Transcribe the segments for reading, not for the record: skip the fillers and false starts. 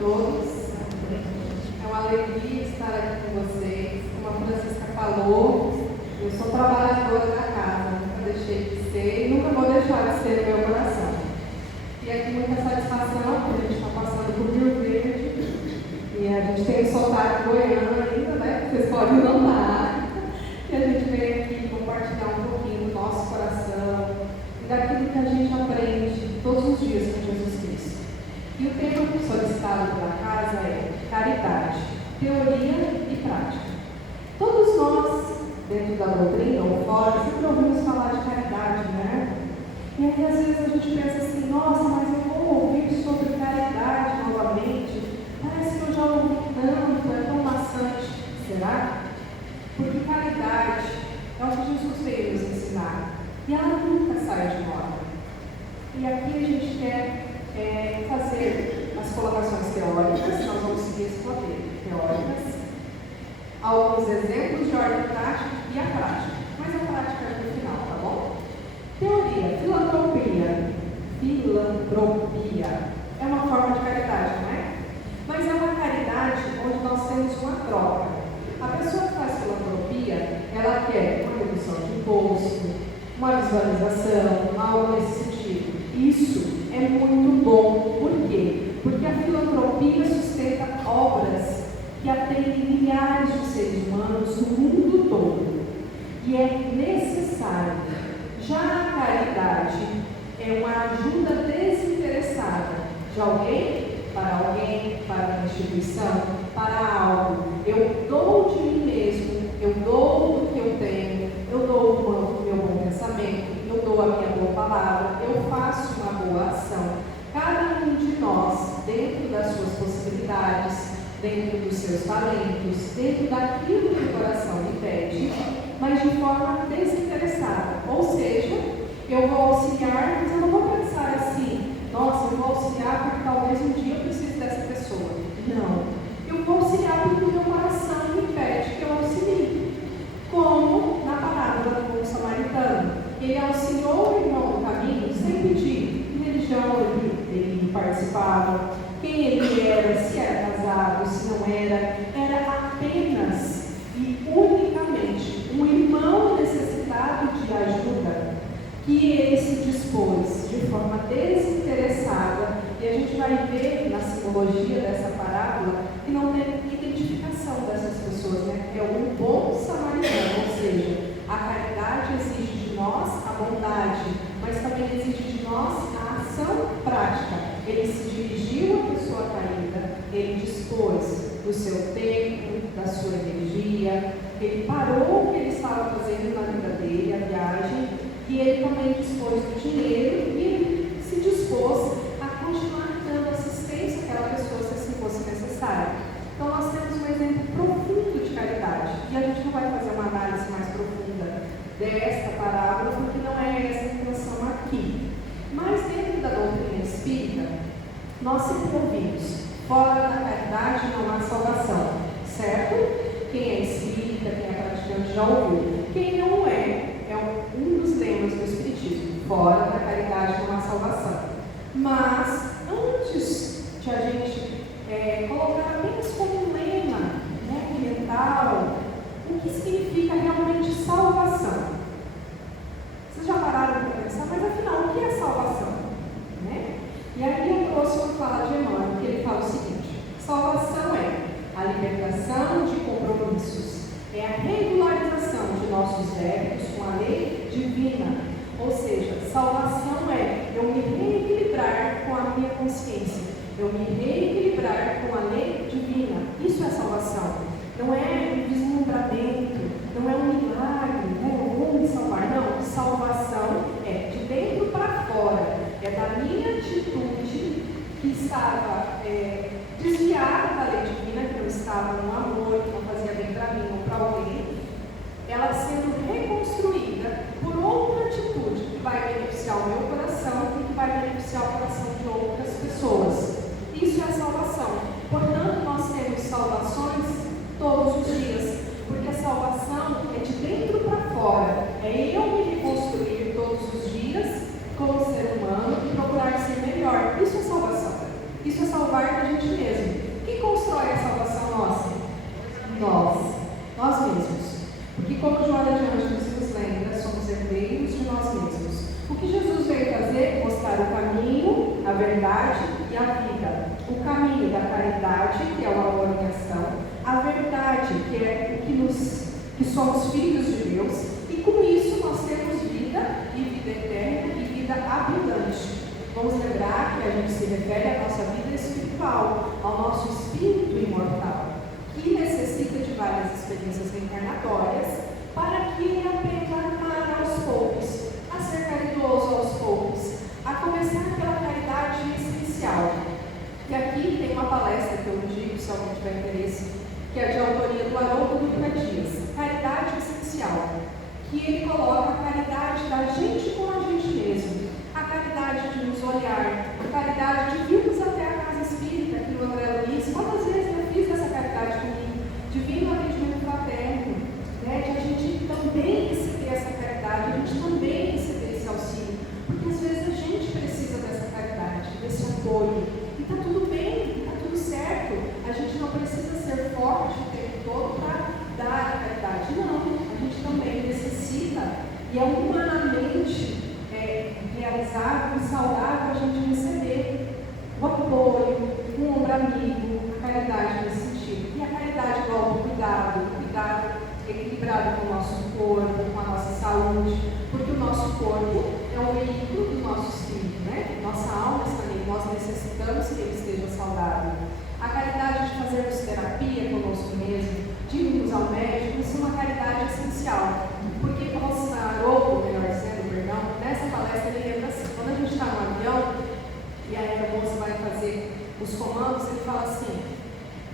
todos. É uma alegria estar aqui com vocês. Como a Francisca falou, eu sou trabalhadora da casa, nunca deixei de ser e nunca vou deixar de ser no meu coração. E aqui muita satisfação, porque a gente está passando por Rio Verde e a gente tem o sotaque goiano ainda, né? Vocês podem notar. E a gente veio aqui compartilhar um pouquinho do nosso coração e daquilo que a gente aprende todos os dias com Jesus Cristo. E o tema solicitado pela casa é caridade, teoria e prática. Todos nós, dentro da doutrina ou fora, sempre ouvimos falar de caridade, né? E aí às vezes a gente pensa assim, nossa, mas eu vou ouvir sobre caridade novamente, parece que eu já ouvi tanto, é tão maçante. Será? Porque caridade é o que Jesus veio nos ensinar. E ela nunca sai de moda. E aqui a gente quer fazer as colocações teóricas, nós vamos seguir esse roteiro, teóricas, alguns exemplos de ordem prática e a prática. Mas a prática é no final, tá bom? Teoria, filantropia. Filantropia é uma forma de caridade, não é? Mas é uma caridade onde nós temos uma troca. A pessoa que faz filantropia, ela quer uma redução de imposto, uma visualização, algo nesse sentido. Isso é muito bom. Por quê? Porque a filantropia sustenta obras que atendem milhares de seres humanos no mundo todo. E é necessário. Já a caridade é uma ajuda desinteressada de alguém para uma instituição, para algo. Eu dou de mim mesmo, eu dou do que eu tenho, eu dou o meu bom pensamento, eu dou a minha boa palavra, eu faço uma boa ação. Cada um de nós, dentro das suas possibilidades, dentro dos seus talentos, dentro daquilo que o coração lhe pede, mas de forma desinteressada. Ou seja, eu vou auxiliar, mas eu não vou pensar assim, nossa, eu vou auxiliar porque talvez um dia eu precise dessa pessoa. Não. Eu vou auxiliar porque o meu coração me pede que eu auxilie. Como na parábola do bom samaritano. Ele auxiliou o irmão no caminho sem pedir que religião ele participava, quem ele era, se era casado, se não era. Era apenas e unicamente um irmão necessitado de ajuda que ele se dispôs de forma desinteressada. E a gente vai ver na simbologia dessa parábola que não tem identificação dessas pessoas, né? É um bom samaritano, ou seja, a caridade exige de nós a bondade, mas também exige de nós a ação prática. Ele se dirigiu à pessoa caída, ele dispôs do seu tempo, da sua energia, ele parou o que ele estava fazendo na vida dele, a viagem, e ele também dispôs do dinheiro e ele se dispôs a continuar dando assistência àquela pessoa se assim fosse necessário. Então nós temos um exemplo profundo de caridade, e a gente não vai fazer uma análise mais profunda desta parábola, porque não é essa a intenção aqui. Mas dentro da doutrina espírita, nós sempre ouvimos, fora da caridade não há salvação, certo? Quem é espírita, quem é praticante já ouviu. Quem não é um dos lemas do espiritismo, fora da caridade não há salvação. Mas, antes de a gente colocar apenas como um lema, né, mental, o que significa realmente salvação? Vocês já pararam para pensar, mas afinal, o que é salvação? Né? E aí eu trouxe uma fala de Emmanuel, que ele fala o seguinte: salvação é a libertação de compromissos, é a regularização de nossos débitos com a lei divina. Ou seja, salvação é eu me reequilibrar com a minha consciência, eu me reequilibrar com a lei divina. Isso é salvação. Não é um deslumbramento, não é um milagre, né? Eu vou me salvar. Não, salvação é de dentro para fora, é da minha atitude que estava desviada da lei divina, que não estava no amor, que não fazia bem para mim ou para alguém, ela sendo reconstruída por outra atitude que vai beneficiar o meu coração e que vai beneficiar o coração de outras pessoas. Isso é salvação. Portanto, nós temos salvações todos os dias, porque a salvação é de dentro para fora. É eu me reconstruir todos os dias como ser humano e procurar ser melhor. Isso é salvação. Isso é salvar a gente mesmo. Quem constrói a salvação nossa? Nós mesmos. Porque como Joana de Anjos nos lembra, somos herdeiros de nós mesmos. O que Jesus veio fazer? Mostrar o caminho, a verdade e a vida. O caminho da caridade, que é o amor em ação. A verdade, que é que somos filhos de Deus. E com isso nós temos vida e vida eterna e vida abundante. Vamos lembrar que a gente se refere à nossa vida espiritual, ao nosso espírito imortal, que necessita de várias experiências reencarnatórias para que ele aprenda a amar aos poucos, a ser caridoso aos poucos, a começar pela caridade essencial. E aqui tem uma palestra que eu indico, se alguém tiver interesse, que é de autoria do Haroldo Dutra Dias, Caridade Essencial, que ele coloca a caridade da gente com a gente mesmo, a caridade de nos olhar, a caridade de virmos até a casa espírita, que o André Luiz, quantas vezes eu fiz essa caridade comigo, de vir no atendimento fraterno, né, de a gente também receber essa caridade, a gente também receber esse auxílio, porque às vezes a gente precisa dessa caridade, desse apoio, e está tudo bem, está tudo certo, a gente não precisa ser forte o tempo todo para dar a caridade, não, a gente também necessita, e é humanamente realizável e saudável a gente receber o apoio, um ombro amigo, a caridade nesse sentido. E a caridade do autocuidado, o cuidado equilibrado com o nosso corpo, com a nossa saúde, porque o nosso corpo é o veículo do nosso espírito, né? Nossa alma também, nós necessitamos que ele esteja saudável. A caridade de fazermos terapia conosco mesmo, de irmos ao médico, isso é uma caridade essencial. Porque o nosso Haroldo, melhor dizendo, perdão, nessa palestra ele lembra assim, quando a gente está no avião e aí a moça vai fazer os comandos, ele fala assim,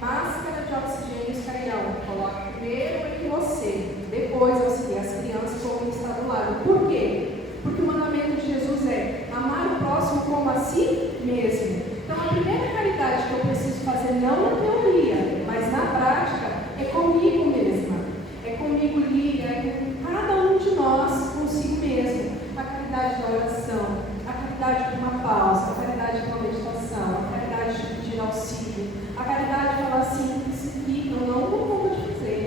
máscara de oxigênio escaião, coloca primeiro em você, depois auxilia as crianças ou quem está do lado. Por quê? Porque o mandamento de Jesus é amar o próximo como a si mesmo. Então a primeira caridade que eu preciso fazer, não na teoria, mas na prática, é comigo mesma. É comigo, Lília, é com cada um de nós, consigo mesmo. A caridade da oração, a caridade de uma pausa, a caridade de uma meditação, a caridade de pedir auxílio, a caridade de falar assim, isso aqui eu não dou conta de fazer.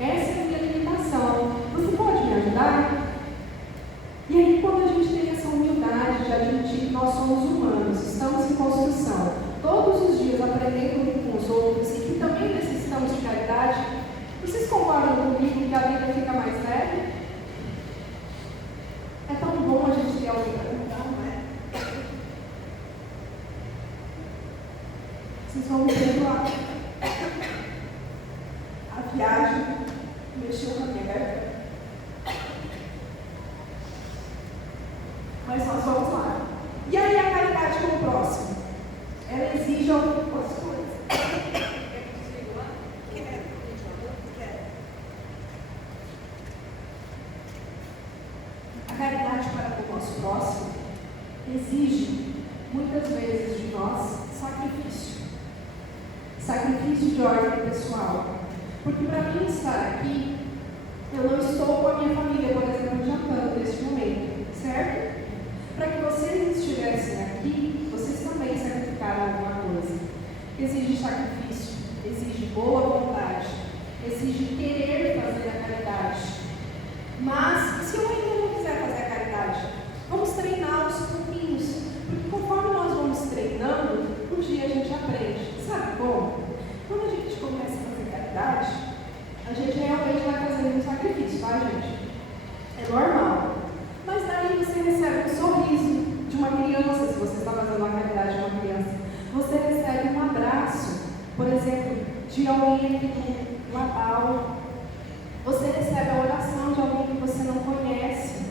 Essa é a minha limitação. Você pode me ajudar? E aí, quando a gente tem essa humildade de admitir que nós somos humanos, estamos em construção, todos os dias aprendendo uns com os outros e que também necessitamos de caridade, vocês concordam comigo que a vida fica mais leve? É tão bom a gente ter alguém para contar, não é? Vocês vão vendo a viagem mexeu com a minha garganta. Mas nós vamos lá. E aí a caridade com o próximo? Ela exige algumas coisas. A caridade para com o nosso próximo exige, muitas vezes, de nós, sacrifício. Sacrifício de ordem pessoal. Porque para mim estar aqui, eu não estou com a minha família, por exemplo, jantando neste momento, certo? Para que vocês estivessem aqui, vocês também sacrificaram alguma coisa. Exige sacrifício, exige boa vontade, exige querer fazer a caridade. Mas, se eu ainda não quiser fazer a caridade, vamos treinar aos pouquinhos. Porque conforme nós vamos treinando, um dia a gente aprende. Sabe como? Quando a gente começa a fazer caridade, a gente realmente vai fazendo um sacrifício, tá, gente? É normal. Mas daí você recebe um sorriso de uma criança, se você está fazendo uma caridade de uma criança. Você recebe um abraço, por exemplo, de alguém aqui do Labal. Você recebe a oração de alguém que você não conhece.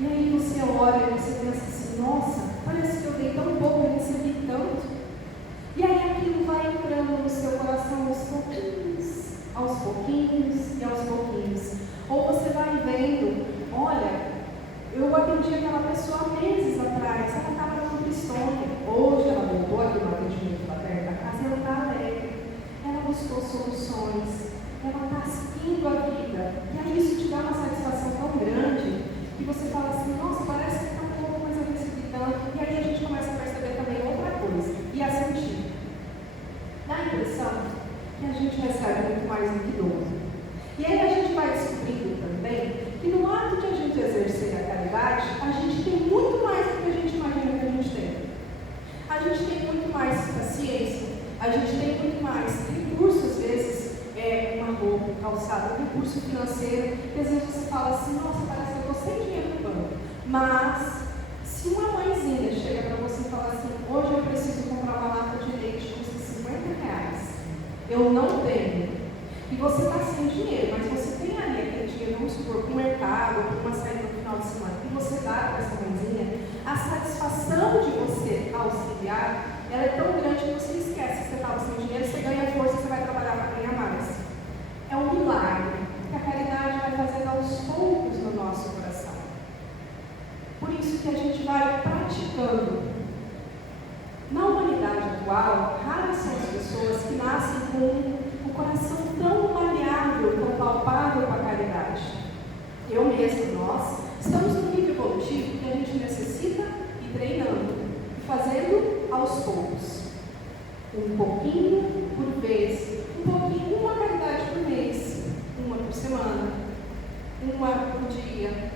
E aí você olha e você pensa assim, nossa, parece que eu dei tão pouco, eu recebi tanto. E aí aquilo vai entrando no seu coração aos pouquinhos e aos pouquinhos. Ou você vai vendo, olha, eu atendi aquela pessoa há meses atrás, ela estava numa tristônia. Hoje ela voltou aqui no atendimento fraterno da casa e ela está alegre. Ela buscou soluções, ela está seguindo a vida. E aí isso te dá uma satisfação tão grande que você fala assim, nossa, parece que está um pouco, mas eu recebi tanto. E aí a gente começa a perceber também outra coisa, e a sentir. recebe muito mais do que doa. E aí a gente vai descobrindo também que no ato de a gente exercer a caridade, a gente tem muito mais do que a gente imagina que a gente tem. A gente tem muito mais paciência, a gente tem muito mais recurso, às vezes, uma roupa, calçada, um recurso financeiro, que às vezes você fala assim, nossa, parece que eu estou sem dinheiro no banco. Mas, se uma mãezinha chega para você e fala assim, hoje eu preciso comprar uma lata de leite, custa R$50, eu não tenho, e você está sem dinheiro, mas você tem ali aquele dinheiro, vamos supor, para o mercado, para uma saída no final de semana, que você dá para essa mãezinha, a satisfação de você auxiliar, ela é tão grande que você esquece que você estava sem dinheiro, você ganha força, você vai trabalhar para ganhar mais. É um milagre que a caridade vai fazendo aos poucos no nosso coração. Por isso que a gente vai praticando. Na humanidade atual, raras são as pessoas que nascem com o coração tão maleável, tão palpável com a caridade. Eu mesmo, nós, estamos no nível evolutivo que a gente necessita ir treinando, fazendo aos poucos. Um pouquinho por vez, uma caridade por mês, uma por semana, uma por dia.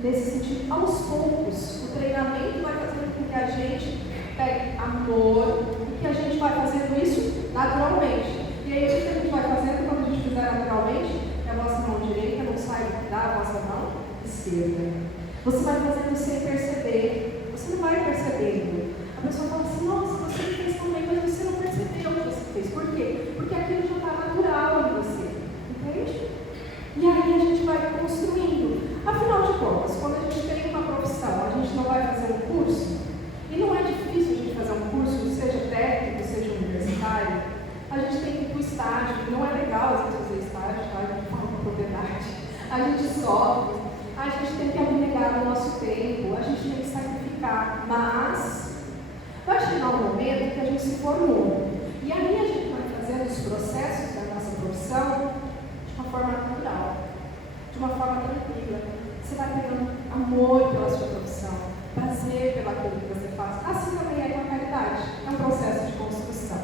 Nesse sentido, aos poucos, o treinamento vai fazendo com que a gente pegue amor, e que a gente vai fazendo isso naturalmente. E aí, o que a gente vai fazendo quando a gente fizer naturalmente? É a vossa mão direita não sai da vossa mão esquerda. Você vai fazendo sem perceber, você não vai percebendo. A pessoa fala assim, nossa, você fez também, mas você não percebeu o que você fez. Por quê? Porque aquilo já está natural em você. Entende? E aí a gente vai construindo. Afinal de contas, quando a gente tem uma profissão, a gente não vai fazer um curso, e não é difícil a gente fazer um curso, seja técnico, seja universitário, a gente tem que ir para o estágio, não é legal às vezes fazer estágio, tá? A gente fala com propriedade, a gente sofre, a gente tem que abnegar do nosso tempo, a gente tem que sacrificar, mas vai chegar um momento que a gente se formou, e aí a gente vai fazendo os processos da nossa profissão de uma forma natural, de uma forma tranquila. Você vai pegando amor pela sua profissão, prazer pelo aquilo que você faz. Assim também é com a caridade, é um processo de construção.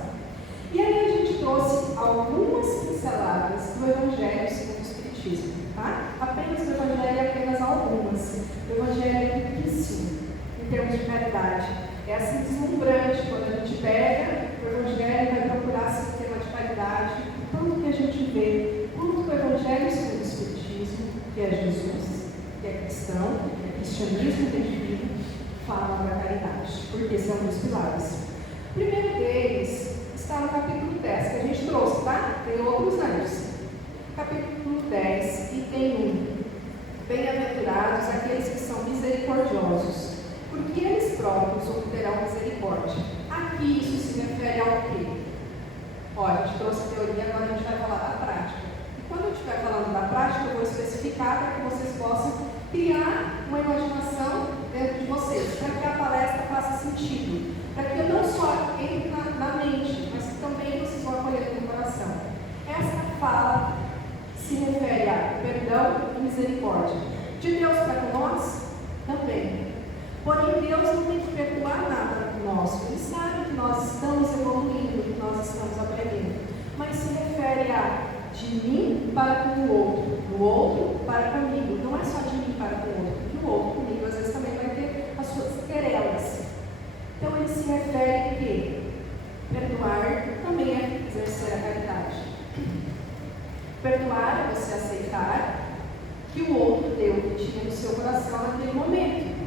E aí a gente trouxe algumas pinceladas do Evangelho segundo o Espiritismo, tá? Apenas do Evangelho, apenas algumas. O Evangelho é riquíssimo em termos de caridade. É assim deslumbrante quando a gente pega o Evangelho e vai procurar esse tema de caridade, tanto que a gente vê, quanto o Evangelho segundo o Espiritismo, que é Jesus, que é cristão, que é cristianismo definido, fala da caridade, porque esse é um dos pilares. O primeiro deles está no capítulo 10, que a gente trouxe, tá? Tem outros antes. Capítulo 10, item 1. Bem-aventurados aqueles que são misericordiosos, porque eles próprios obterão misericórdia. Aqui isso se refere ao quê? Olha, a gente trouxe a teoria, agora a gente vai falar da prática. E quando eu estiver falando da prática, eu vou especificar para que vocês possam criar uma imaginação dentro de vocês, para que a palestra faça sentido, para que eu não só entre na mente, mas que também vocês vão acolher no coração. Esta fala se refere a perdão e misericórdia. De Deus para com nós? Também. Porém, Deus não tem que perdoar nada nosso. Ele sabe que nós estamos evoluindo, que nós estamos aprendendo. Mas se refere a de mim para com o outro, do outro para comigo. Não é só de mim para com o outro, porque o outro comigo às vezes também vai ter as suas querelas. Então ele se refere que perdoar também é exercer a caridade. Perdoar é você aceitar que o outro deu o que tinha no seu coração naquele momento.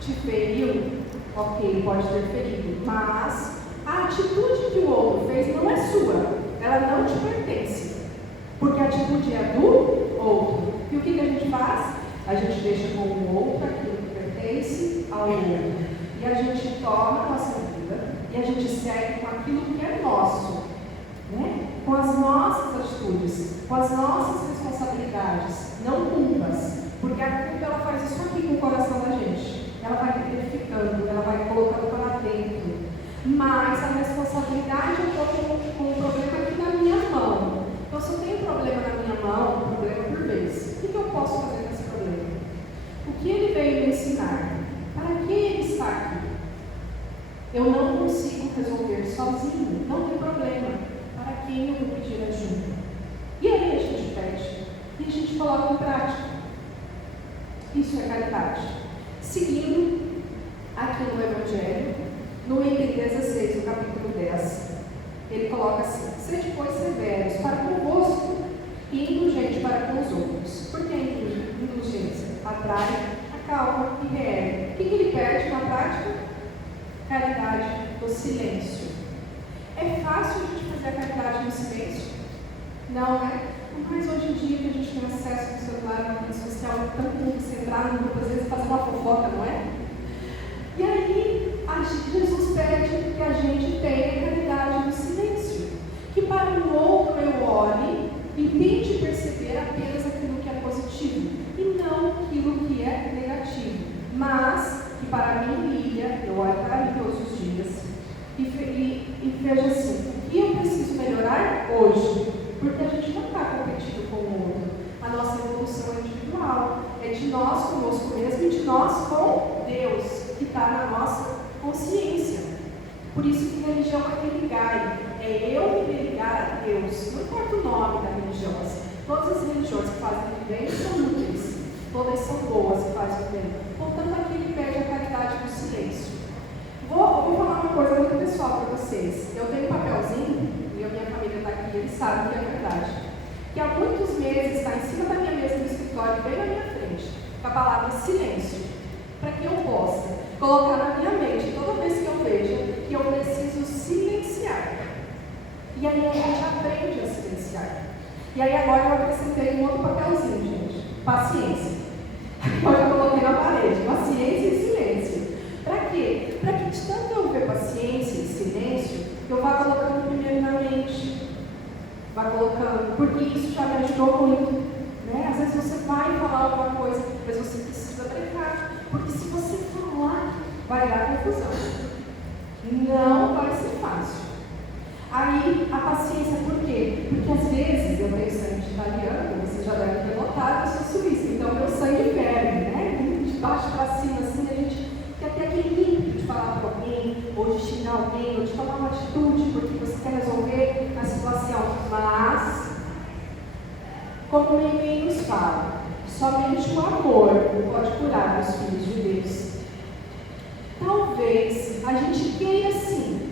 Te feriu, ok, pode ter ferido, mas a atitude que o outro fez não é sua, ela não te pertence. Porque a atitude é do outro. E o que a gente faz? A gente deixa com o outro aquilo que pertence ao outro. E a gente toma a nossa vida e a gente segue com aquilo que é nosso. Né? Com as nossas atitudes, com as nossas responsabilidades, não culpas. Porque a culpa ela faz isso aqui com o coração da gente. Ela vai purificando, ela vai colocando para dentro. Mas a responsabilidade eu estou com o problema aqui na minha mão. Então, se eu tenho um problema na minha mão, um problema por vez, o que eu posso fazer com esse problema? O que ele veio me ensinar? Para que ele está aqui? Eu não consigo resolver sozinho, não tem problema. Para quem eu vou pedir ajuda? Isso é caridade. Seguindo, aqui no Evangelho, no item 16, do capítulo 10, ele coloca assim: sede, pois, severos para convosco e indulgente para com os outros. Porque a indulgência atrai, acalma e reergue. O que ele pede na prática? Caridade do silêncio. É fácil a gente fazer a caridade no silêncio? Não, né? Mas hoje em dia que a gente tem acesso ao celular, na rede social, é tão concentrado no grupo, às vezes fazer uma fofoca, não é? E aí, Jesus pede que a gente tenha caridade no silêncio. Que para o outro eu ore e tente perceber apenas aquilo que é positivo e não aquilo que é negativo. Mas que para mim, Lília, eu oro para mim todos os dias e veja assim: o que eu preciso melhorar hoje? Porque a gente não está competindo com o outro. A nossa evolução é individual. É de nós conosco mesmo e de nós com Deus, que está na nossa consciência. Por isso que religião é religar. É eu me religar a Deus. Não importa o nome da religião. Todas as religiões que fazem o bem são úteis. Todas são boas que fazem o bem. Portanto, aqui ele pede a caridade do silêncio. Vou falar uma coisa muito pessoal para vocês. Eu tenho um papelzinho, e a minha família está aqui, eles sabem que é verdade, que há muitos meses está em cima da minha mesa no escritório, bem na minha frente, com a palavra silêncio, para que eu possa colocar na minha mente, toda vez que eu veja, que eu preciso silenciar. E aí a gente aprende a silenciar. E aí agora eu acrescentei um outro papelzinho, gente: paciência. Agora eu coloquei na parede: paciência e silêncio. Para quê? Para que de tanto eu ver paciência e silêncio, eu vá colocando primeiro na mente. Vá colocando, porque isso já me ajudou muito. Né? Às vezes você vai falar alguma coisa, mas você precisa brecar. Porque se você falar, vai dar confusão. Não vai ser fácil. Aí, a paciência, por quê? Porque às vezes eu tenho sangue de italiano, você já deve ter notado, eu sou suíça, então meu sangue ferve, né? De baixo para cima, assim, a gente quer ter aquele ímpeto de falar para alguém, ou de xingar alguém, ou de tomar uma atitude, porque você quer resolver a situação. Mas, como o Neném nos fala, somente o amor pode curar os filhos de Deus. Talvez a gente queira sim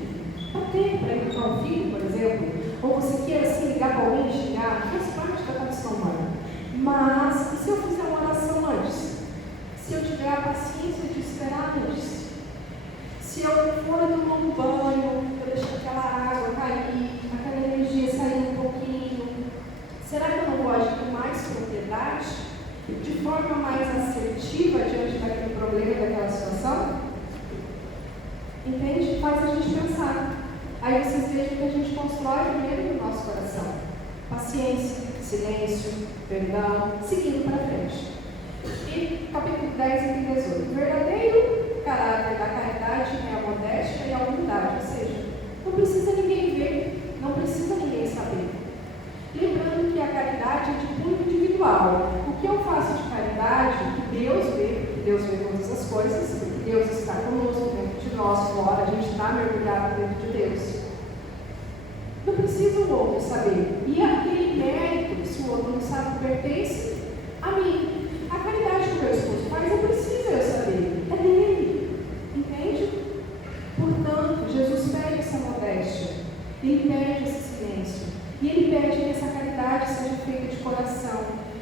bater para ir para um filho, por exemplo, ou você queira assim ligar para alguém e xingar, faz parte da condição humana. Mas, e se eu fizer uma oração antes? Se eu tiver a paciência de esperar antes? Se eu for tomar um banho, eu deixar aquela água cair, aquela energia sair um pouquinho, será que eu não vou agir com mais propriedade? De forma mais assertiva diante daquele problema, daquela situação? Entende? Faz a gente pensar. Aí vocês vejam que a gente constrói primeiro no nosso coração: paciência, silêncio, perdão, seguindo para frente. E capítulo 10 e 18. O verdadeiro caráter da caridade é a modéstia e a humildade, ou seja, não precisa ninguém ver, não precisa ninguém saber. Lembrando que a caridade é de cunho individual. O que eu faço de caridade, que Deus vê todas as coisas, Deus está conosco, dentro de nós, fora, a gente está mergulhado dentro de Deus. Não precisa o outro saber. E aquele mérito, se o outro não sabe, pertence a mim. A caridade que o meu esposo faz, não precisa eu saber. É dele. Entende? Portanto, Jesus pede essa modéstia. Ele pede esse silêncio. E ele pede que essa caridade seja feita de coração,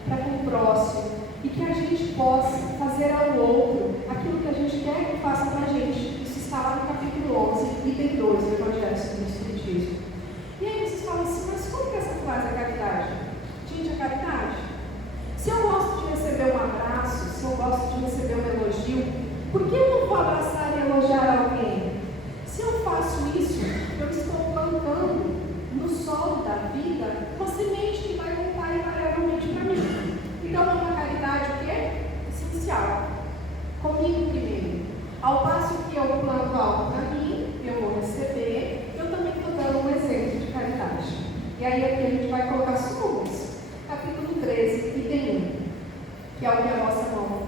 para com o próximo. E que a gente possa fazer ao outro aquilo que a gente quer que faça para a gente. Isso está lá no capítulo 11, item 2 do Evangelho segundo o Espiritismo. E aí vocês falam assim: mas como que essa frase é caridade? Gente, é caridade. Se eu gosto de receber um abraço, se eu gosto de receber um elogio, por que eu não vou abraçar e elogiar alguém? Se eu faço isso, eu estou plantando no solo da vida uma semente que vai voltar invariavelmente para mim. Então é uma caridade o quê? Essencial. Comigo primeiro. Ao passo que eu planto algo para mim, eu vou receber, eu também estou dando um exemplo de caridade. E aí aqui a gente vai colocar só alguns. Capítulo 13, item 1, que é o que a vossa mão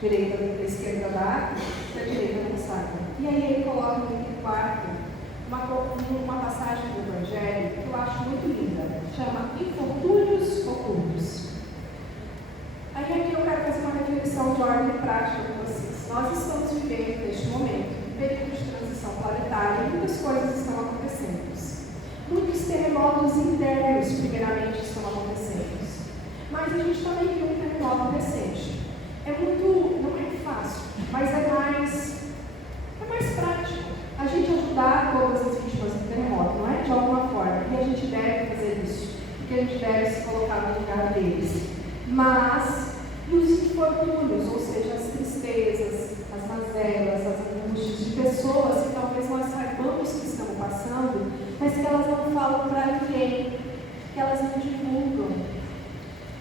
direita da esquerda dá, e a direita não sabe. E aí ele coloca no item 4 uma passagem do Evangelho que eu acho muito linda, chama Infortúnios Ocultos. Aí aqui eu quero fazer uma reflexão de ordem recente. Não é fácil, mas é mais prático a gente ajudar todas as vítimas do terremoto, não é? De alguma forma, e a gente deve fazer isso, porque a gente deve se colocar no lugar deles. Mas, e os infortúnios, ou seja, as tristezas, as mazelas, as angústias de pessoas que talvez nós saibamos que estão passando, mas que elas não falam para ninguém, que elas não divulgam.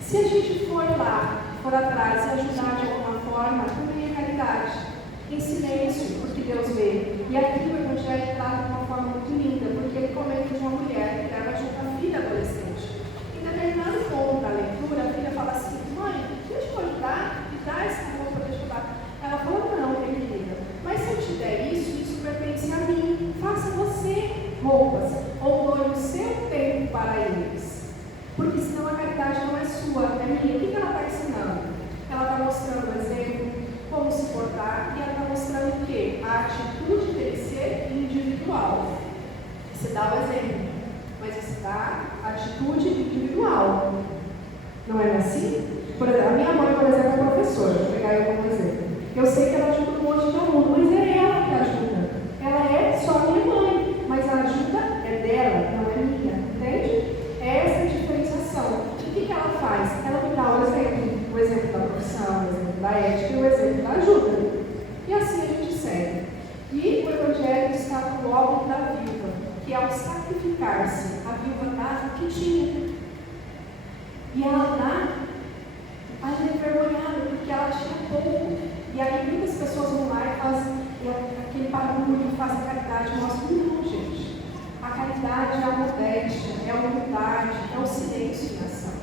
Se a gente for lá, for atrás e ajudar de alguma forma, também é caridade, em silêncio, porque Deus vê. E aqui o Evangelho trata de uma forma muito linda, porque ele comenta de uma mulher que leva junto a filha adolescente. Em determinado ponto da leitura, a filha fala assim: mãe, deixa eu ajudar, me dá esse amor para te ajudar. Ela falou: não, minha querida, mas se eu te der isso pertence a mim. Faça você roupas, ou doe o seu tempo para eles. Porque senão a caridade não é sua, é minha. O que ela está ensinando? Ela está mostrando o exemplo, como se portar, e ela está mostrando o quê? A atitude tem que ser individual. Você dá o exemplo, mas você dá a atitude individual. Não é assim? Por exemplo, a minha mãe, por exemplo, é professora. Vou pegar eu como exemplo. Eu sei que ela ajuda um monte de aluno, mas é ela que ajuda. Ela é só minha mãe, mas a ajuda é dela, não é minha. Entende? Essa é a diferenciação. O que ela faz? Ela me dá o exemplo da profissão, o exemplo da ética e o exemplo da ajuda. E assim a gente segue. E o Evangelho está no óbito da viúva, que ao sacrificar-se, a viúva dá o que tinha. E ela dá envergonhada, porque ela tinha pouco. E aí muitas pessoas vão lá e fazem aquele barulho, fazem a caridade. Mostra, não, gente. A caridade é a modéstia, é a humildade, é o silêncio em ação.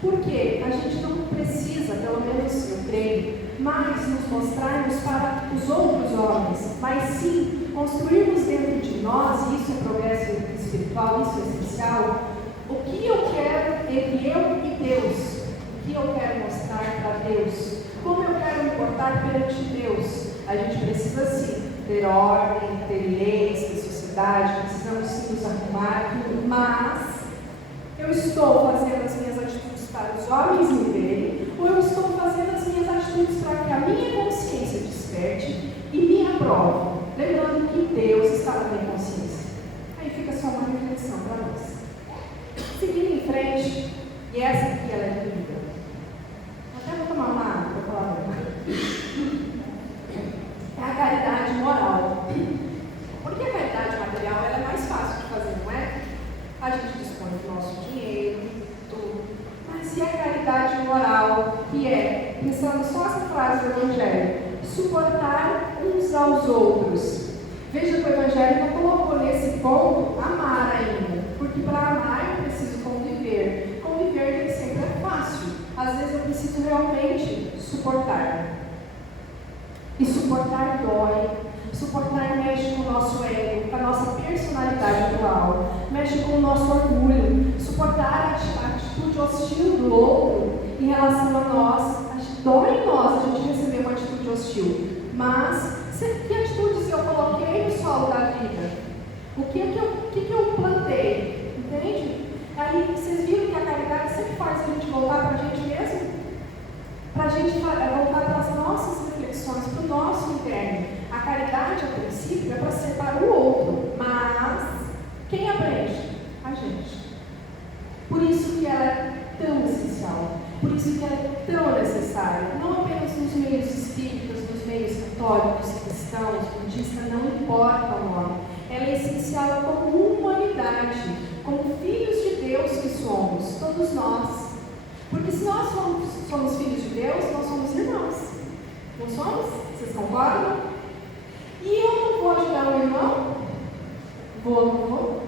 Porque a gente não precisa, pelo menos eu creio, mais nos mostrarmos para os outros homens, mas sim construirmos dentro de nós, e isso é progresso espiritual, isso é essencial, o que eu quero entre eu e Deus, o que eu quero mostrar para Deus, como eu quero me portar perante Deus. A gente precisa sim ter ordem, ter leis, ter sociedade, precisamos sim nos arrumar, mas eu estou fazendo as minhas atitudes para os homens me verem, ou eu estou fazendo as minhas atitudes para que a minha consciência desperte e me aprove, lembrando que Deus está na minha consciência. Aí fica só uma reflexão para nós. Seguindo em frente, e essa aqui ela é linda. Até vou tomar uma água para falar dela. É a caridade moral. Porque a caridade material ela é mais fácil de fazer, não é? A gente dispõe do nosso dinheiro, tudo. Mas e a caridade moral, que é, pensando só essa frase do Evangelho, suportar uns aos outros? Veja que o Evangelho não colocou nesse ponto amar ainda, porque para amar eu preciso conviver. Conviver nem sempre é fácil. Às vezes eu preciso realmente suportar. E suportar dói. Suportar mexe com o nosso ego, com a nossa personalidade atual, mexe com o nosso orgulho. Suportar a atitude hostil do outro em relação a nós. Dói em nós a gente receber uma atitude hostil. Mas, que atitudes eu coloquei no solo da vida? O que eu plantei? Entende? Aí vocês viram que a caridade sempre faz a gente voltar para a gente mesmo? Para a gente voltar para as nossas reflexões, para o nosso interno. A caridade, a princípio, é para ser para o outro, mas quem aprende? A gente. Por isso que ela é tão essencial, por isso que ela é tão necessária, não apenas nos meios espíritas, nos meios católicos, cristãos, budistas, não importa o nome. Ela é essencial como humanidade, como filhos de Deus que somos, todos nós. Porque se nós somos filhos de Deus, nós somos irmãos. Não somos? Vocês concordam? E eu não vou ajudar o irmão? Vou, não vou?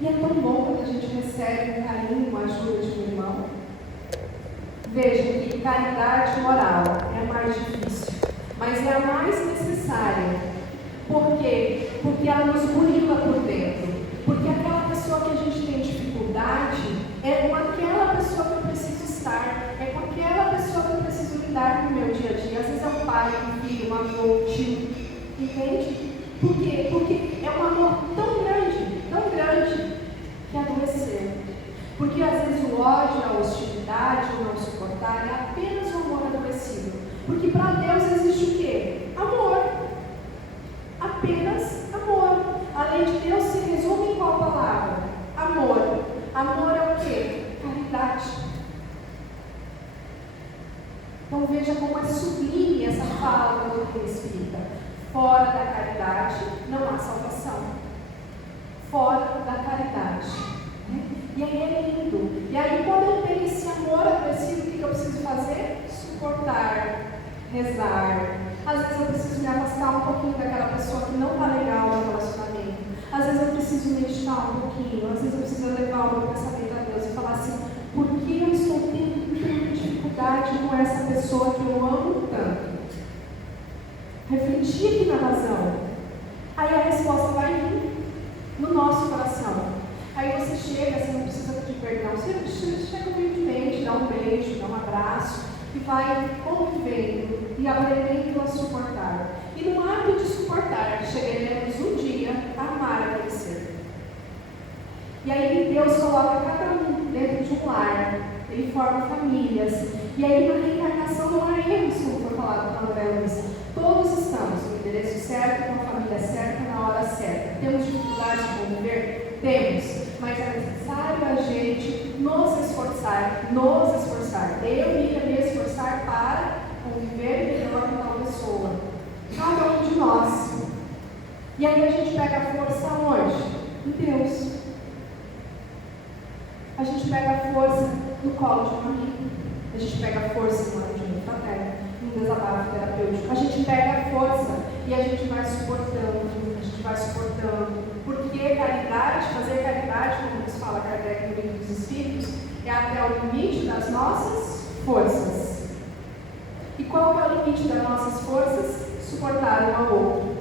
E é tão bom quando a gente recebe um carinho, uma ajuda de um irmão. Veja que caridade moral é a mais difícil, mas é a mais necessária. Por quê? Porque ela nos burila por dentro. Porque aquela pessoa que a gente tem dificuldade é com aquela pessoa que eu preciso estar, é com aquela pessoa que eu preciso lidar no meu dia a dia. Às vezes é um pai, um filho, um avô, um tio. Entende? Por quê? Porque é um amor tão grande, que adoeceu. Porque às vezes o ódio, a hostilidade, o não suportar, suportar é apenas o amor adoecido. Porque para Deus existe o quê? Amor. Apenas amor. A lei de Deus se resume em qual palavra? Amor. Amor é o quê? Caridade. Então veja como é sublime essa fala da doutrina espírita. Fora da caridade não há salvação. Fora da caridade. E aí é lindo. E aí quando eu tenho esse amor adoecido, o que eu preciso fazer? Suportar, rezar. Às vezes eu preciso me afastar um pouquinho daquela pessoa que não está legal no relacionamento. Às vezes eu preciso meditar um pouquinho. Às vezes eu preciso levar o meu pensamento a Deus e falar assim: por que eu estou tendo tanta dificuldade com essa pessoa que eu amo tanto? Refletir aqui na razão. Aí a resposta vai vir no nosso coração. Aí você chega, você não precisa pedir perdão, você chega humildemente, dá um beijo, dá um abraço e vai convivendo e aprendendo a suportar. E no ato de suportar, chegaremos um dia a amar aquele ser. E aí Deus coloca cada um dentro de um lar, Ele forma famílias. E aí na reencarnação não há erros, como foi falado na novela Luiz. Todos estamos no endereço certo, com a família certa, na hora certa. Temos dificuldades de conviver? Temos. Mas é necessário a gente nos esforçar. Eu iria me esforçar para conviver melhor com tal pessoa. Cada um de nós. E aí a gente pega a força onde? Em Deus. A gente pega a força no colo de um amigo. A gente pega a força no amigo fraterno, num desabafo terapêutico. A gente pega a força e a gente vai suportando. Porque caridade, fazer caridade, como nos fala Kardec no Livro dos Espíritos, é até o limite das nossas forças. E qual é o limite das nossas forças? Suportar um ao outro.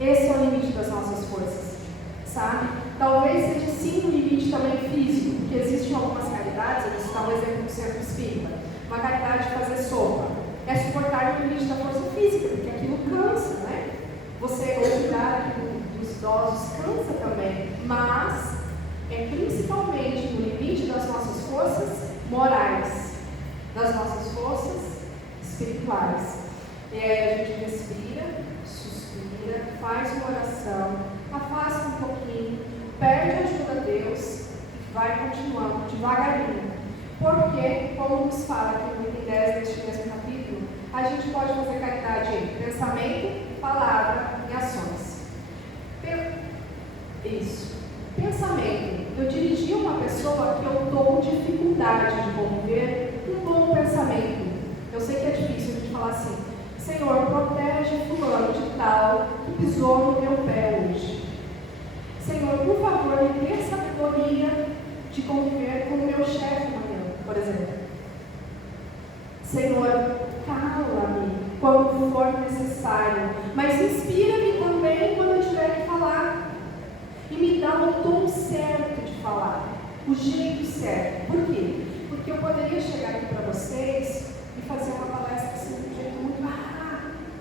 Esse é o limite das nossas forças, sabe? Talvez seja sim um limite também físico, porque existem algumas caridades, eu vou citar um exemplo do centro espírita. Uma caridade de fazer sopa é suportar o limite da força física, porque aquilo cansa, né? Você cuidar dos idosos cansa também, mas é principalmente no limite das nossas forças morais, das nossas forças espirituais. E aí a gente respira, suspira, faz uma oração, afasta um pouquinho, pede ajuda a Deus e vai continuando devagarinho. Porque, como nos fala aqui no item 10 deste mesmo capítulo, a gente pode fazer caridade em pensamento, palavra e ações. Isso. Pensamento. Eu dirigi uma pessoa que eu estou com dificuldade de conviver um bom pensamento. Eu sei que é difícil a gente falar assim: Senhor, protege fulano de tal que pisou no meu pé hoje. Senhor, por favor, me dê sabedoria de conviver com o meu chefe amanhã, por exemplo. Senhor, cala-me quando for necessário, mas inspira-me também quando eu tiver que falar. E me dá o tom certo de falar, o jeito certo. Por quê? Porque eu poderia chegar aqui para vocês e fazer uma palestra assim, de um jeito muito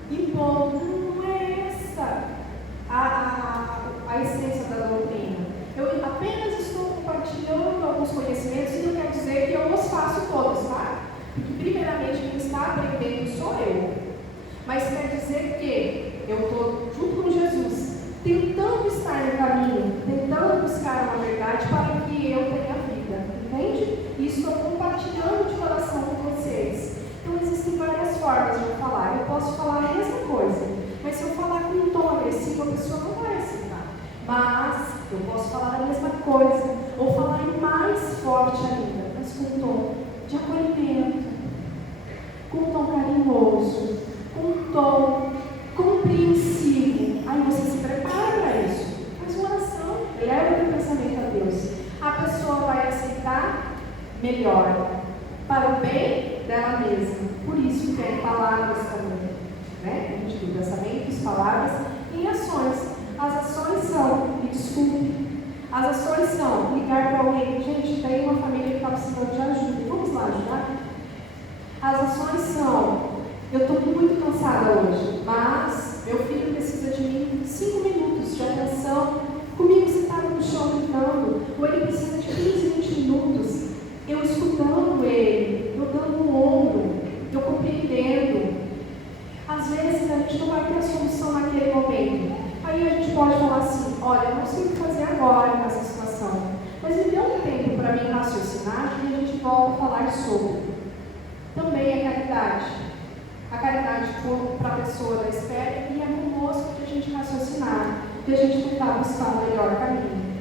impondo. Não é essa a essência da doutrina. Eu apenas estou compartilhando alguns conhecimentos e não quer dizer que eu os faço todos, tá? Porque primeiramente quem está aprendendo sou eu. Mas quer dizer que eu estou junto com Jesus, tentando estar no caminho, tentando buscar uma verdade para que eu tenha vida, entende? E estou compartilhando de coração com vocês. Então existem várias formas de eu falar. Eu posso falar a mesma coisa, mas se eu falar com um tom agressivo, a pessoa não vai aceitar. Mas eu posso falar a mesma coisa, ou falar mais forte ainda, mas com um tom de acolhimento, com um tom carinhoso, com um tom compreensivo. Aí você se prepara para isso. Faz uma oração, leva o teu pensamento a Deus. A pessoa vai aceitar melhor, para o bem dela mesma. Por isso tem palavras também, né? A gente tem pensamentos, palavras e ações. As ações são, me desculpe, as ações são ligar para alguém: gente, tem uma família que está precisando de ajuda, vamos lá ajudar? As ações são: eu estou muito cansada hoje, mas meu filho precisa de mim 5 minutos de atenção, comigo sentado no chão gritando, ou ele precisa de 15, 20 minutos, eu escutando ele, eu dando um gente não vai ter a solução naquele momento. Aí a gente pode falar assim, olha, eu não sei o que fazer agora nessa situação, mas me dê um tempo para mim raciocinar e a gente volta a falar sobre. Também é caridade. A caridade para a pessoa da espera e é conosco de a gente raciocinar, de a gente tentar buscar o melhor caminho.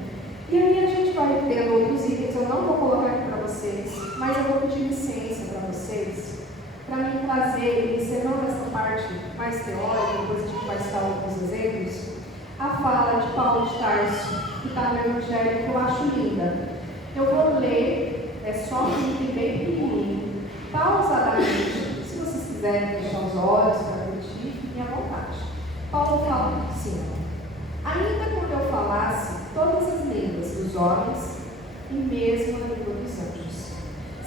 E aí a gente vai tendo outros itens, eu não vou colocar aqui para vocês, mas eu vou pedir licença para vocês, para me trazer, encerrando essa parte mais teórica, depois a gente vai citar alguns exemplos, a fala de Paulo de Tarso, que está no Evangelho, que eu acho linda. Eu vou ler, é só um item bem pequenininho, pausadamente. Se vocês quiserem fechar os olhos para curtir, fiquem à vontade. Paulo fala assim: ainda quando eu falasse todas as línguas dos homens e mesmo a língua dos anjos,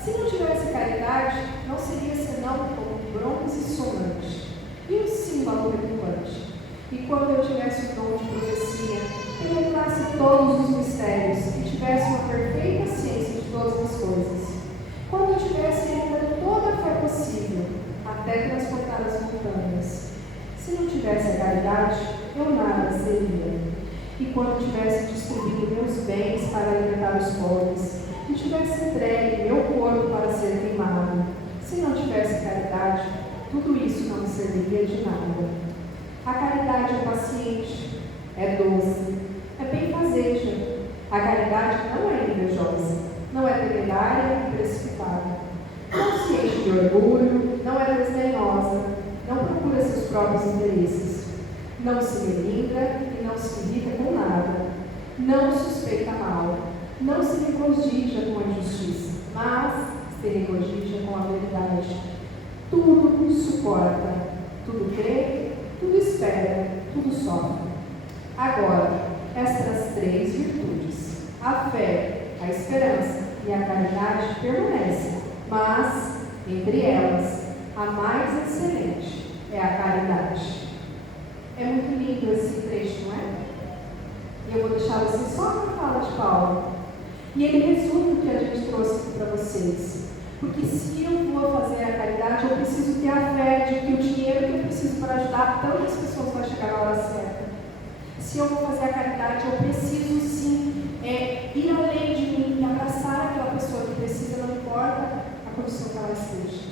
se não tivesse caridade, não seria senão como um bronze sonante e um símbolo retumbante. E quando eu tivesse o dom de profecia, penetrasse todos os mistérios e tivesse uma perfeita ciência de todas as coisas, quando eu tivesse ainda toda a fé possível, até transportar as montanhas, se não tivesse a caridade, eu nada seria. E quando tivesse distribuído meus bens para alimentar os pobres, e tivesse entregue meu corpo para ser queimado, se não tivesse caridade, tudo isso não me serviria de nada. A caridade é paciente, é doce, é benfazeja. A caridade não é invejosa, não é temerária e precipitada. Não se enche de orgulho, não é desdenhosa, não procura seus próprios interesses, não se melindra e não se irrita com nada, não suspeita mal, não se regozija com a injustiça, mas se regozija com a verdade. Tudo suporta, tudo crê, tudo espera, tudo sofre. Agora, estas três virtudes, a fé, a esperança e a caridade permanecem, mas, entre elas, a mais excelente é a caridade. É muito lindo esse trecho, não é? E eu vou deixar vocês só com a fala de Paulo. E ele resume o que a gente trouxe aqui para vocês. Porque se eu vou fazer a caridade, eu preciso ter a fé de que o dinheiro que eu preciso para ajudar tantas pessoas vai chegar na hora certa. Se eu vou fazer a caridade, eu preciso sim ir além de mim e abraçar aquela pessoa que precisa, não importa a condição que ela esteja.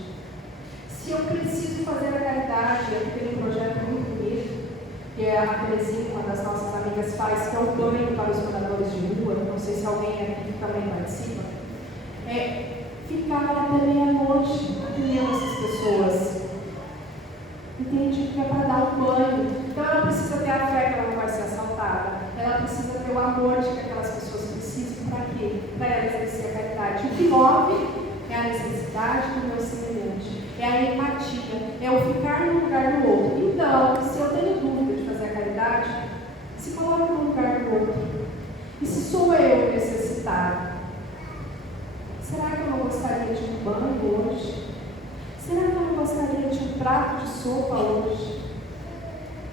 Se eu preciso fazer a caridade, aqui tem um projeto muito bonito, que a Terezinha, uma das nossas amigas, faz, que é o banho para os moradores de rua, não sei se alguém aqui também participa, ficar até meia-noite atendendo essas pessoas. Entende? Que é para dar um banho. Então ela precisa ter a fé que ela não vai ser assaltada. Ela precisa ter o amor de que aquelas pessoas precisam. Para quê? Para ela exercer a caridade. O que move é a necessidade do meu semelhante. É a empatia. É o ficar no lugar do outro. Então, se eu tenho dúvida de fazer a caridade, se coloque no lugar do outro. E se sou eu necessitado, será que eu não gostaria de um banho hoje? Será que eu não gostaria de um prato de sopa hoje?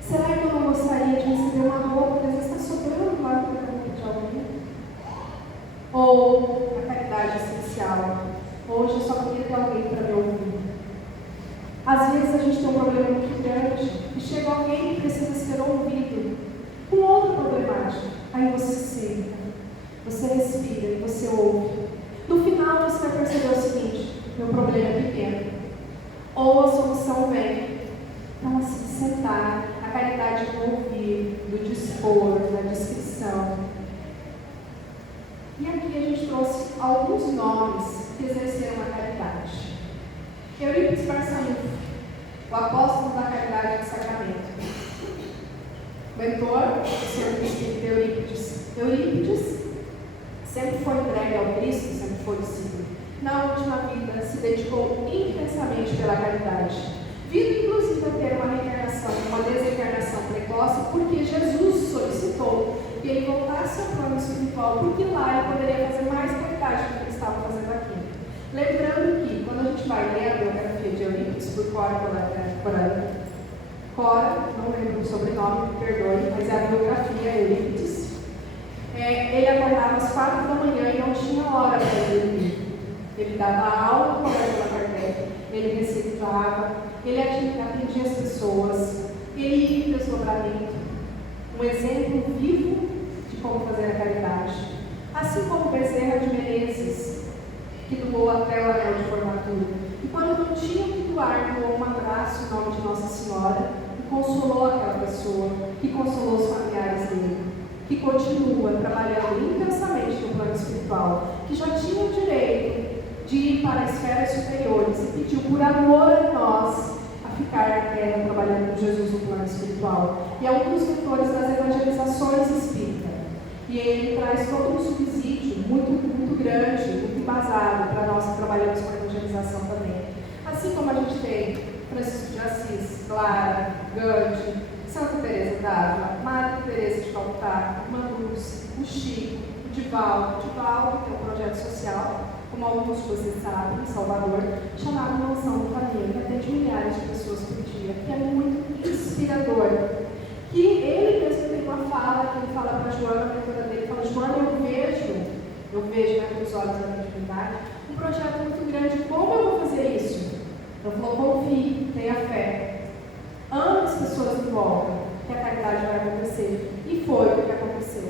Será que eu não gostaria de receber uma roupa que às vezes está sobrando lá para a roupa de alguém? Ou a caridade essencial. Hoje eu só queria ter alguém para me ouvir. Às vezes a gente tem um problema muito grande e chega alguém que precisa ser ouvido com outra problemática. Aí você senta, você respira e você ouve. No final você vai perceber o seguinte: meu problema é pequeno. Ou a solução vem. Então, assim, sentar, a caridade do ouvir, do dispor, da descrição. E aqui a gente trouxe alguns nomes que exerceram a caridade. Eurípides Barçanufo, o apóstolo da caridade do sacramento. Mentor do Senhor Espírito Eurípides. Eurípides sempre foi entregue ao Cristo, sempre foi discípulo. Na última vida, se dedicou intensamente pela caridade, vindo inclusive a ter uma reencarnação, uma desencarnação precoce, porque Jesus solicitou que ele voltasse ao plano espiritual, porque lá ele poderia fazer mais caridade do que ele estava fazendo aqui. Lembrando que, quando a gente vai ler a biografia de Eurípides, por Cora, não lembro o sobrenome, me perdoe, mas é a biografia Eurípides. Ele acordava às 4 da manhã e não tinha hora para ele dormir. Ele dava aula no colégio da Kardec, ele recitava, ele atendia as pessoas ele em desdobramento, um exemplo vivo de como fazer a caridade. Assim como Bezerra de Menezes, que doou até o anel de formatura. E quando não tinha o que doar, doou um abraço em nome de Nossa Senhora e consolou aquela pessoa, que consolou os familiares dele, que continua trabalhando intensamente no plano espiritual, que já tinha o direito de ir para esferas superiores e pediu por amor a nós a ficar na terra trabalhando com Jesus no plano espiritual. E é um dos mentores das evangelizações espíritas. E ele traz todo um subsídio muito grande, muito embasado para nós que trabalhamos com a evangelização também. Assim como a gente tem Francisco de Assis, Clara, Gandhi, Santa Teresa d'Ávila, Madre Teresa de Calcutá, Irmã Dulce, o Chico, o Divaldo. O Divaldo tem um projeto social, como alguns de vocês sabem, em Salvador, chamado Mansão do Caminho, que atende milhares de pessoas por dia, que é muito inspirador. Que ele mesmo tem uma fala, que ele fala para a Joana, a mentora dele, fala: Joana, eu vejo pelos olhos da mediunidade, um projeto muito grande, como eu vou fazer isso? Ela falou: confie, tenha fé, ame as pessoas em volta, que a caridade vai acontecer. E foi o que aconteceu.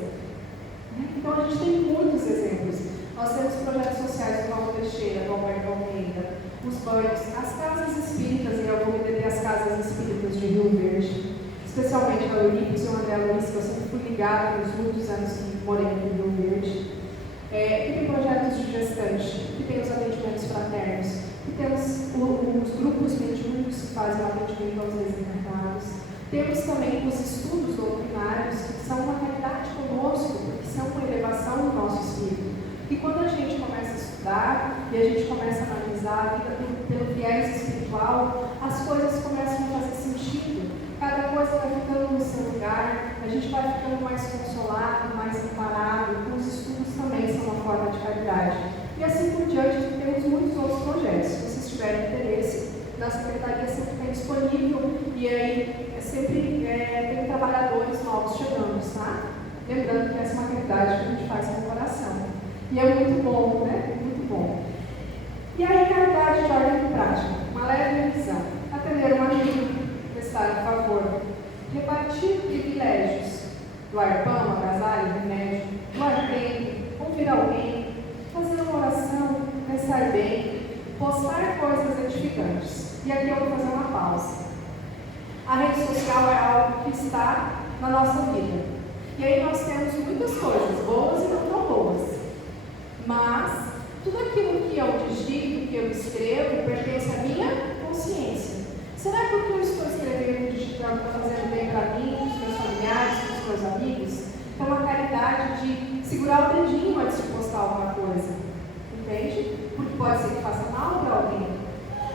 Então a gente tem muitos exemplos. Nós temos projetos sociais do Paulo Teixeira, do Alberto Almeida, os banhos, as casas espíritas, e eu vou me deter as casas espíritas de Rio Verde, especialmente a Eurípides e o André Luiz, que eu sempre fui ligada nos muitos anos que morei em Rio Verde, que tem projetos de gestante, que tem os atendimentos fraternos, que temos os grupos mediúnicos que fazem o atendimento aos desencarnados, temos também os estudos doutrinários, que são uma realidade conosco, porque são uma elevação do nosso espírito. E quando a gente começa a estudar e a gente começa a analisar a vida pelo viés espiritual, as coisas começam a fazer sentido. Cada coisa vai ficando no seu lugar, a gente vai ficando mais consolado, mais amparado. Então, os estudos também são uma forma de caridade. E assim por diante, temos muitos outros projetos. Se vocês tiverem interesse, na secretaria sempre tem disponível, e aí tem trabalhadores novos chegando, tá? Lembrando que essa é uma caridade que a gente faz com o coração. E é muito bom, né? Muito bom. E aí, caridade de ordem prática, uma leve revisão. Atender um amigo, prestar um favor, repartir privilégios, doar pão, agasalho, remédio, doar tempo, ouvir alguém, fazer uma oração, pensar bem, postar coisas edificantes. E aqui eu vou fazer uma pausa. A rede social é algo que está na nossa vida. E aí nós temos muitas coisas, boas e não tão boas. Mas tudo aquilo que eu digito, que eu escrevo, pertence à minha consciência. Será que o que eu estou escrevendo, digitando, está fazendo bem para mim, para os meus familiares, para os meus amigos? É uma caridade de segurar o dedinho antes de postar alguma coisa. Entende? Porque pode ser que faça mal para alguém.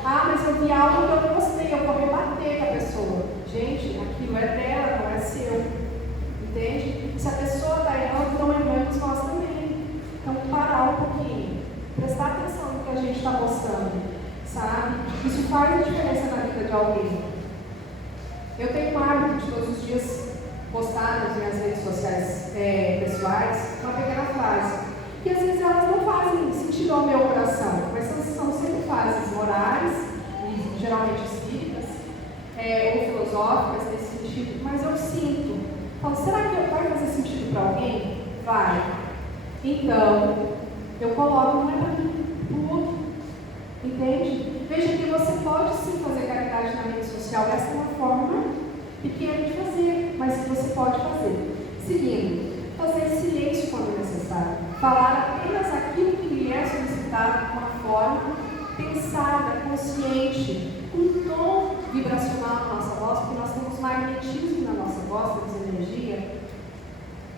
Ah, mas eu vi algo que eu não gostei, eu vou rebater com a pessoa. Gente, aquilo é dela, não é seu. Entende? Se a pessoa está errando, não erramos nós também. Então, parar um pouquinho, prestar atenção no que a gente está postando, sabe? Isso faz a diferença na vida de alguém. Eu tenho um hábito de todos os dias postar nas minhas redes sociais pessoais uma pequena frase, que às vezes elas não fazem sentido ao meu coração, mas são sempre frases morais, e geralmente espíritas, ou filosóficas nesse sentido, mas eu sinto. Então, será que vai fazer sentido para alguém? Vai. Então, eu coloco, não é para mim, para o outro. Entende? Veja que você pode sim fazer caridade na rede social. Essa é uma forma pequena de fazer, mas que você pode fazer. Seguindo, fazer silêncio quando necessário. Falar apenas aquilo que lhe é solicitado de uma forma pensada, consciente, com um tom vibracional na nossa voz, porque nós temos magnetismo na nossa voz, temos energia.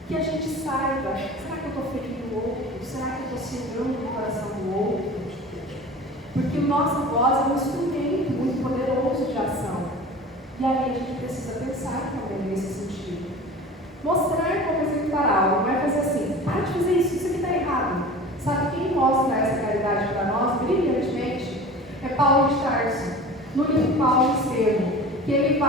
Que a gente saiba, será que eu estou ferindo o outro? Será que eu estou segurando o coração do outro? Porque nossa voz é um instrumento muito poderoso de ação. E aí a gente precisa pensar também nesse sentido. Mostrar como executar algo, não é fazer assim, para de fazer isso aqui está errado. Sabe quem mostra essa caridade para nós brilhantemente? É Paulo de Tarso, no livro Paulo de Estevão, que ele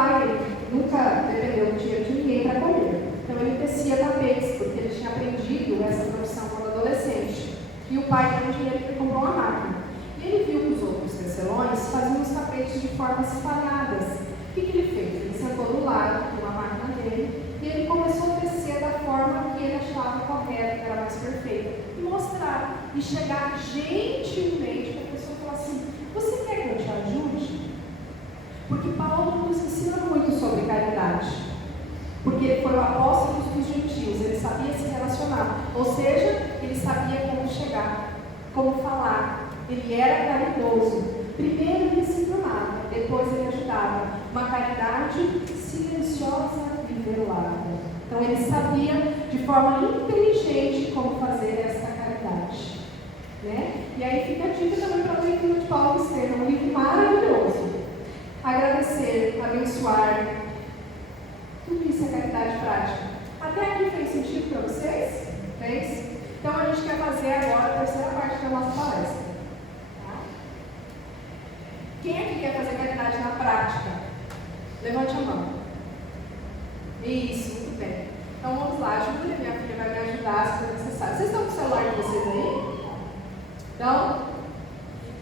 nunca dependeu do dinheiro de ninguém para comer. Então ele tecia tapetes, porque ele tinha aprendido essa profissão quando adolescente. E o pai deu dinheiro para comprar uma máquina. E ele viu que os outros tecelões faziam os tapetes de formas espalhadas. O que ele fez? Ele sentou do lado porque ele foi o apóstolo dos gentios, ele sabia se relacionar, ou seja, ele sabia como chegar, como falar, ele era caridoso. Primeiro ele se informava, depois ele ajudava, uma caridade silenciosa e velada. Então ele sabia de forma inteligente como fazer essa caridade. Né? E aí fica a dica também para a leitura de Paulo Estevam, um livro maravilhoso. Agradecer, abençoar, tudo isso é caridade prática. Até aqui fez sentido para vocês? Fez? Então a gente quer fazer agora a terceira parte da nossa palestra. Tá? Quem aqui quer fazer caridade na prática? Levante a mão. Isso, muito bem. Então vamos lá, Júlia, minha filha vai me ajudar se for necessário. Vocês estão com o celular de vocês aí? Então,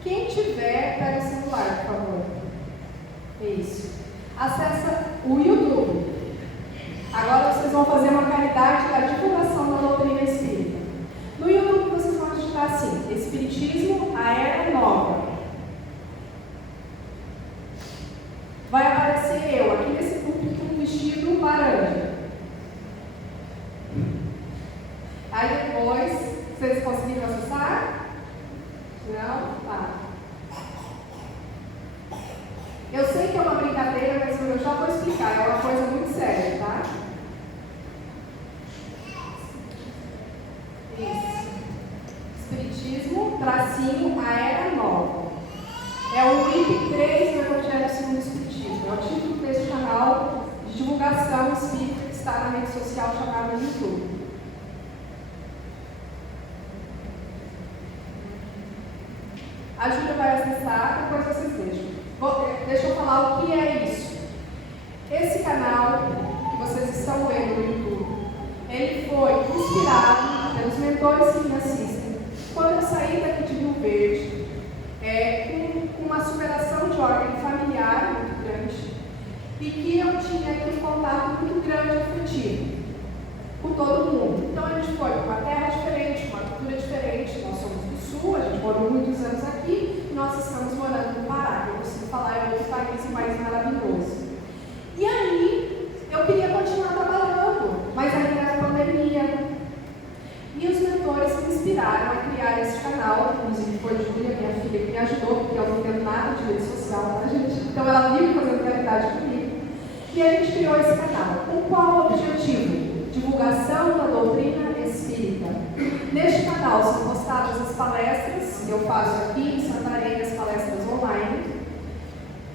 quem tiver, pega o celular, por favor. Isso. Acessa o YouTube. Agora vocês vão fazer uma caridade da divulgação da doutrina espírita. No YouTube vocês vão digitar assim: Espiritismo, a Era Nova. Vai aparecer eu aqui nesse púlpito com um vestido laranja. Aí depois, vocês conseguiram acessar? Não? Tá. Eu sei que é uma brincadeira, mas eu já vou explicar. É uma coisa muito séria, tá? Isso. Espiritismo, tracinho, a Era Nova. É o item 3 do Evangelho segundo o Espiritismo. É o título desse canal de divulgação espírita que está na rede social chamada YouTube. A Júlia vai acessar, depois vocês vejam. Deixa eu falar o que é isso. Esse canal que vocês estão vendo no YouTube, ele foi inspirado pelos mentores que me assistem. Quando eu saí daqui de Rio Verde, com uma superação de ordem familiar muito grande, e que eu tinha aqui um contato muito grande afetivo com todo mundo. Então a gente foi para uma terra diferente, uma cultura diferente. Nós somos do Sul, a gente morou muitos anos aqui, e nós estamos morando no Pará. Eu consigo falar em outro país mais maravilhoso. E aí, eu queria continuar trabalhando, mas ainda era pandemia. E os mentores me inspiraram a criar esse canal, inclusive foi Júlia, minha filha, que me ajudou, porque eu não entendo nada de rede social, tá, gente? Então ela vive fazendo caridade comigo. E a gente criou esse canal. Com qual objetivo? Divulgação da doutrina espírita. Neste canal são postadas as palestras que eu faço aqui em Santarém, as palestras online,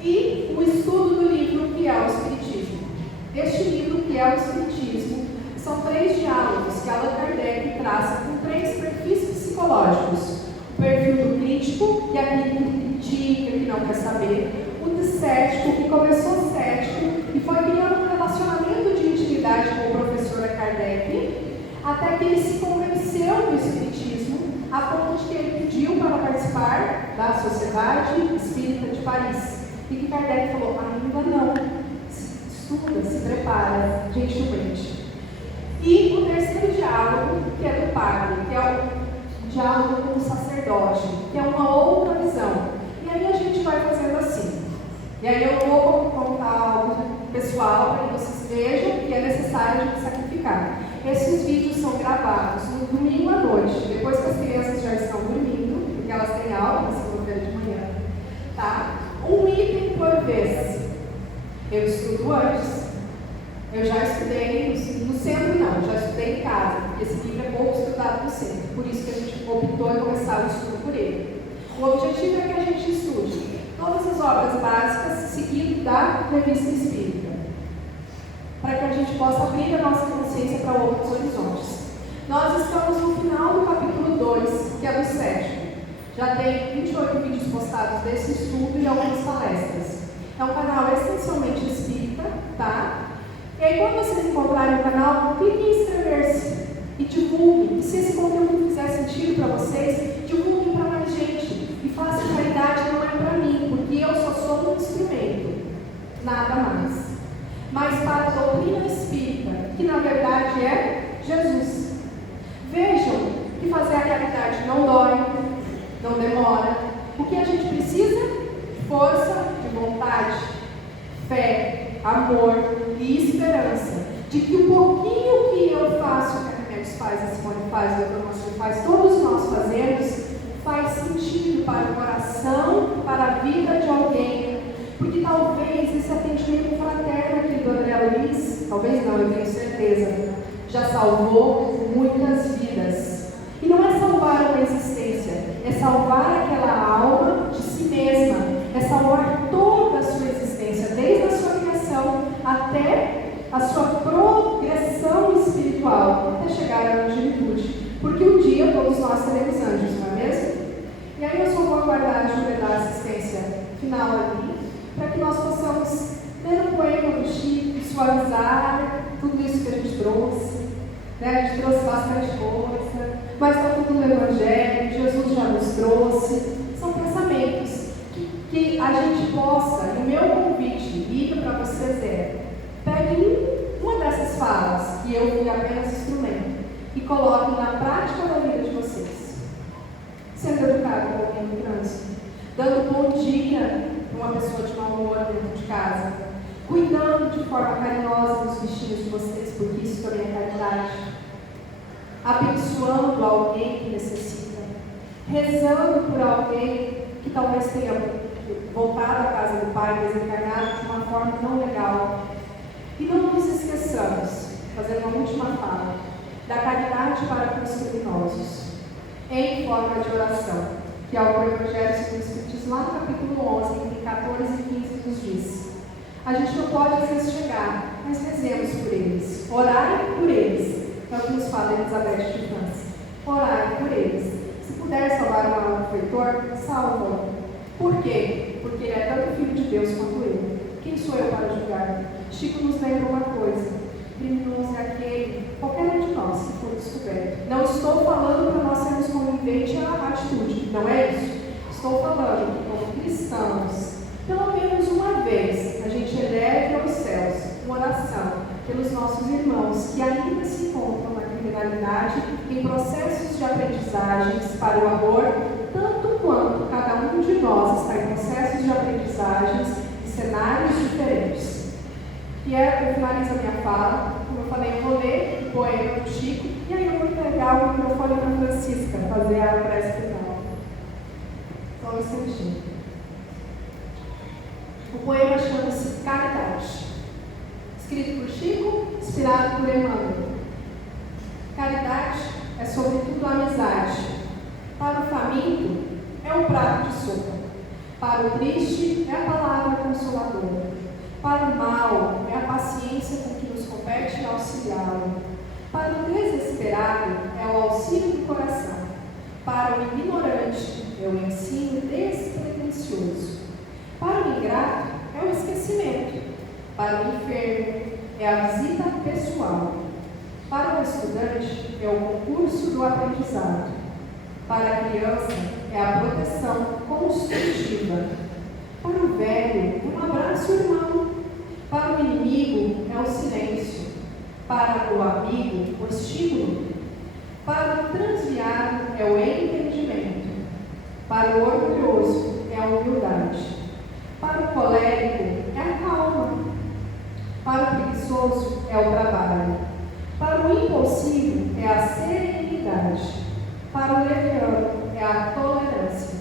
e o estudo do livro que é o Espiritismo. Este livro que é o Espiritismo são 3 diálogos que Allan Kardec traça com 3 perfis psicológicos. O perfil do crítico, que é aquele que critica, que não quer saber. O do cético, que começou cético e foi criando um relacionamento de intimidade com o professor Kardec, até que ele se convenceu do Espiritismo, a ponto de que ele pediu para participar da Sociedade Espírita de Paris. E que Kardec falou: ainda não, estuda, se prepara, gentilmente. E o terceiro diálogo, que é do padre, que é o diálogo com o sacerdote, que é uma outra visão. E aí a gente vai fazendo assim. E aí eu vou contar algo pessoal para que vocês vejam que é necessário a gente sacrificar. Esses vídeos são gravados no domingo à noite, depois que as crianças já estão dormindo, porque elas têm aula na segunda-feira de manhã. Tá? Um item por vez. Eu estudo antes. Eu já estudei no centro, não, já estudei em casa, porque esse livro é pouco estudado no centro. Por isso que a gente optou em começar o estudo por ele. O objetivo é que a gente estude todas as obras básicas seguindo da Revista Espírita, para que a gente possa abrir a nossa consciência para outros horizontes. Nós estamos no final do capítulo 2, que é do 7. Já tem 28 vídeos postados desse estudo e algumas palestras. É um canal essencialmente espírita, tá? E aí, quando vocês encontrarem o canal, cliquem em inscrever-se e divulguem. E se esse conteúdo fizer sentido para vocês, divulguem para mais gente. E façam caridade, não é para mim, porque eu só sou um instrumento, nada mais. Mas para a doutrina espírita, que na verdade é Jesus. Vejam que fazer a caridade não dói, não demora. O que a gente precisa? Força de vontade, fé, amor e esperança. de que o pouquinho que eu faço, que a Remédios faz, a Simone faz, o Dr. Marcelo faz, todos nós fazemos, faz sentido para o coração, para a vida de alguém. Porque talvez esse atendimento fraterno aqui do André Luiz, talvez não, eu tenho certeza, já salvou muitas vidas. E não é salvar uma existência, é salvar aquela alma de si mesma, é salvar toda a sua existência, desde a sua criação até a sua progressão espiritual, até chegar à angelitude. Porque um dia todos nós seremos anjos, não é mesmo? E aí eu só vou aguardar a ajuda da assistência final ali, para que nós possamos ler o poema do Chico, visualizar tudo isso que a gente trouxe. A gente trouxe bastante coisa, mas está tudo no Evangelho, Jesus já nos trouxe. São pensamentos que a gente possa, e o meu convite, liga para vocês peguem uma dessas falas, que eu fui apenas instrumento, e coloquem na prática da vida de vocês. Sendo educado com alguém no trânsito, dando bom dia para uma pessoa de mau humor dentro de casa, cuidando de forma carinhosa dos bichinhos de vocês, porque isso também é caridade, abençoando alguém que necessita, rezando por alguém que talvez tenha voltado à casa do Pai, desencarnado de uma forma não legal. E não nos esqueçamos, fazendo uma última fala, da caridade para com os criminosos, em forma de oração, que é o que o Evangelho segundo o Espiritismo, lá no capítulo 11, entre 14 e 15, nos diz. A gente não pode às vezes chegar, mas rezemos por eles, orai por eles, é o que nos fala Elizabeth de França. Orai por eles. Se puder salvar uma alma do feitor, salva. Por quê? Porque ele é tanto filho de Deus quanto eu. Quem sou eu para julgar? Chico nos lembra uma coisa: criminoso é aquele, qualquer um de nós que for descoberto. Não estou falando para nós sermos coniventes à atitude, não é isso. Estou falando que, como cristãos, pelo menos uma vez, a gente eleve aos céus uma oração pelos nossos irmãos que ainda se encontram na criminalidade, em processos de aprendizagens para o amor, tanto quanto cada um de nós está em processos de aprendizagens em cenários diferentes. E eu finalizo a minha fala, como eu falei, eu vou ler o poema do Chico, e aí eu vou entregar o microfone para a Francisca, fazer a prece final. Só um instantinho. O poema chama-se Caridade, escrito por Chico, inspirado por Emmanuel. Caridade é sobretudo a amizade. Para o faminto é um prato de sopa. Para o triste é a palavra consoladora. Para o mal é a paciência com que nos compete auxiliá-lo. Para o desesperado é o auxílio do coração. Para o ignorante é o ensino despretensioso. Para o ingrato é o esquecimento. Para o enfermo é a visita pessoal. Para o estudante é o concurso do aprendizado. Para a criança é a proteção construtiva. Para o velho é um abraço irmão. Para o inimigo é o silêncio. Para o amigo, o estímulo. Para o transviado é o entendimento. Para o orgulhoso é a humildade. Para o colérico é a calma. Para o preguiçoso é o trabalho. Para o impulsivo é a serenidade. Para o leviano é a tolerância.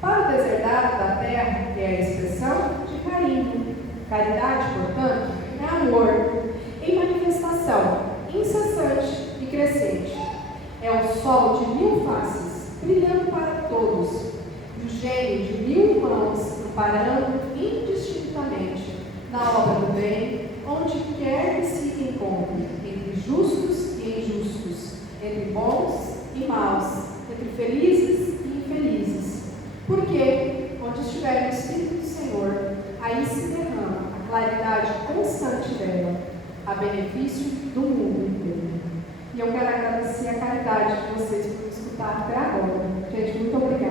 Para o deserdado da terra é a expressão de carinho. Caridade, portanto, é amor, em manifestação incessante e crescente. É o sol de 1000 faces, brilhando para todos, e o gênio de 1000 mãos, amparando indistintamente na obra do bem, onde quer que se encontre, entre justos e injustos, entre bons e maus, entre felizes e infelizes. Porque, onde estiver o Espírito do Senhor, aí se derrama a claridade constante dela, a benefício do mundo inteiro. E eu quero agradecer a caridade de vocês por me escutar até agora. Gente, muito obrigada.